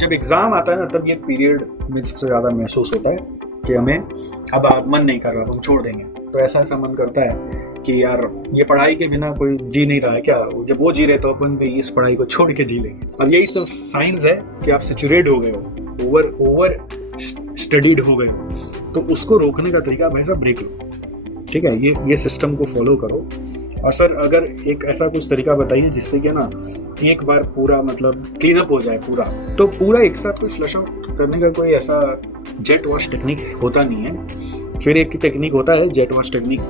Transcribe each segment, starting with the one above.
जब एग्जाम आता है ना तब ये पीरियड में सबसे ज़्यादा महसूस होता है कि हमें अब मन नहीं कर रहा, हम छोड़ देंगे। तो ऐसा ऐसा मन करता है कि यार ये पढ़ाई के बिना कोई जी नहीं रहा है क्या, जब वो जी रहे तो अपन भी इस पढ़ाई को छोड़ के जी लेंगे। और यही सब साइंस है कि आप सैचुरेट हो गए हो, ओवर स्टडीड हो गए हो। तो उसको रोकने का तरीका भाई साहब ब्रेक लो, ठीक है। ये सिस्टम को फॉलो करो। और सर अगर एक ऐसा कुछ तरीका बताइए जिससे कि ना एक बार पूरा मतलब क्लीन अप हो जाए पूरा, तो पूरा एक साथ कोई फ्लश आउट करने का कोई ऐसा जेट वॉश टेक्निक होता नहीं है। फिर एक टेक्निक होता है जेट वॉश टेक्निक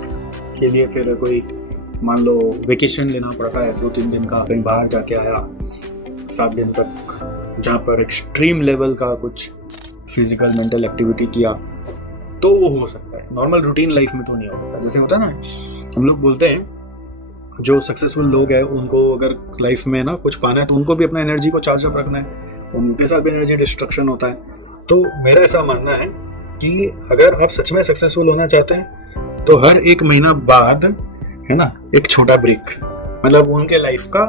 के लिए, फिर कोई मान लो वेकेशन लेना पड़ता है 2-3 दिन का, कहीं बाहर जाके आया 7 दिन तक, जहाँ पर एक्सट्रीम लेवल का कुछ फिजिकल मेंटल एक्टिविटी किया, तो वो हो सकता है। नॉर्मल रूटीन लाइफ में तो नहीं होता। जैसे होता है ना, हम लोग बोलते हैं जो सक्सेसफुल लोग हैं उनको अगर लाइफ में ना कुछ पाना है तो उनको भी अपना एनर्जी को चार्ज अप रखना है, उनके साथ भी एनर्जी डिस्ट्रक्शन होता है। तो मेरा ऐसा मानना है कि अगर आप सच में सक्सेसफुल होना चाहते हैं तो हर 1 महीना बाद है ना एक छोटा ब्रेक, मतलब उनके लाइफ का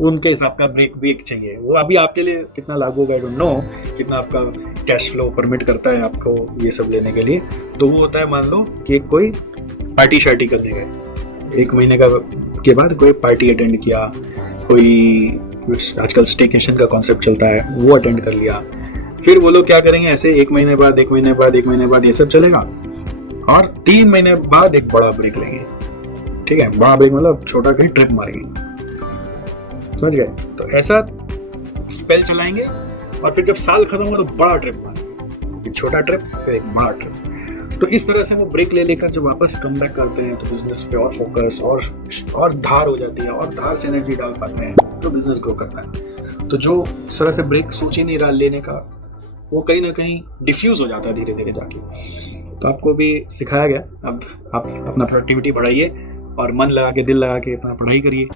उनके हिसाब का ब्रेक भी एक चाहिए। वो अभी आपके लिए कितना लागू होगा आई डोंट नो, कितना आपका कैश फ्लो परमिट करता है आपको ये सब लेने के लिए। तो वो होता है मान लो कि कोई पार्टी शार्टी करने गए, 1 महीने के बाद कोई पार्टी अटेंड किया, कोई आजकल स्टेकेशन का कॉन्सेप्ट चलता है वो अटेंड कर लिया। फिर वो लोग क्या करेंगे, ऐसे 1 महीने बाद 1 महीने बाद 1 महीने बाद ये सब चलेगा, और 3 महीने बाद एक बड़ा ब्रेक लेंगे, ठीक है। बड़ा ब्रेक मतलब छोटा कहीं ट्रिप मारेंगे, समझ गए। तो ऐसा स्पेल चलाएंगे और फिर जब साल खत्म होगा तो बड़ा ट्रिप मारेंगे, छोटा ट्रिप फिर एक बड़ा ट्रिप। तो इस तरह से वो ब्रेक ले लेकर जब वापस कम बैक करते हैं तो बिजनेस पे और फोकस और धार हो जाती है, और धार से एनर्जी डाल पाते हैं तो बिजनेस ग्रो करता है। तो जो इस तरह से ब्रेक सोच ही नहीं रहा लेने का, वो कहीं ना कहीं डिफ्यूज हो जाता है धीरे धीरे जाके। तो आपको भी सिखाया गया, अब आप अपना प्रोडक्टिविटी बढ़ाइए और मन लगा के दिल लगा के अपना पढ़ाई करिए।